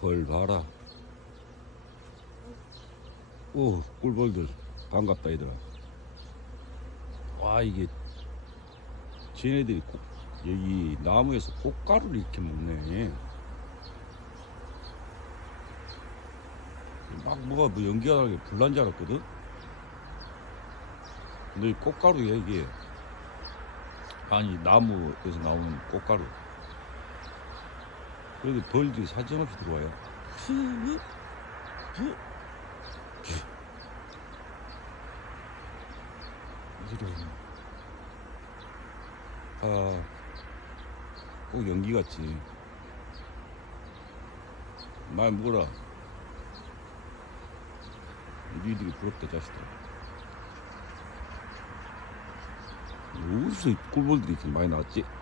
벌 봐라. 오, 꿀벌들. 반갑다, 얘들아. 와, 이게, 쟤네들이 꼭, 여기 나무에서 꽃가루를 이렇게 먹네. 막 뭐가 뭐 연기가 나게 불난 줄 알았거든? 근데 이 꽃가루야, 이게. 아니, 나무에서 나오는 꽃가루. 그래도 벌들이 사정없이 들어와요. 이런. 아, 꼭 연기 같지. 말 먹어라. 니들이 부럽다, 자식들. 어디서 이 꿀벌들이 이렇게 많이 나왔지?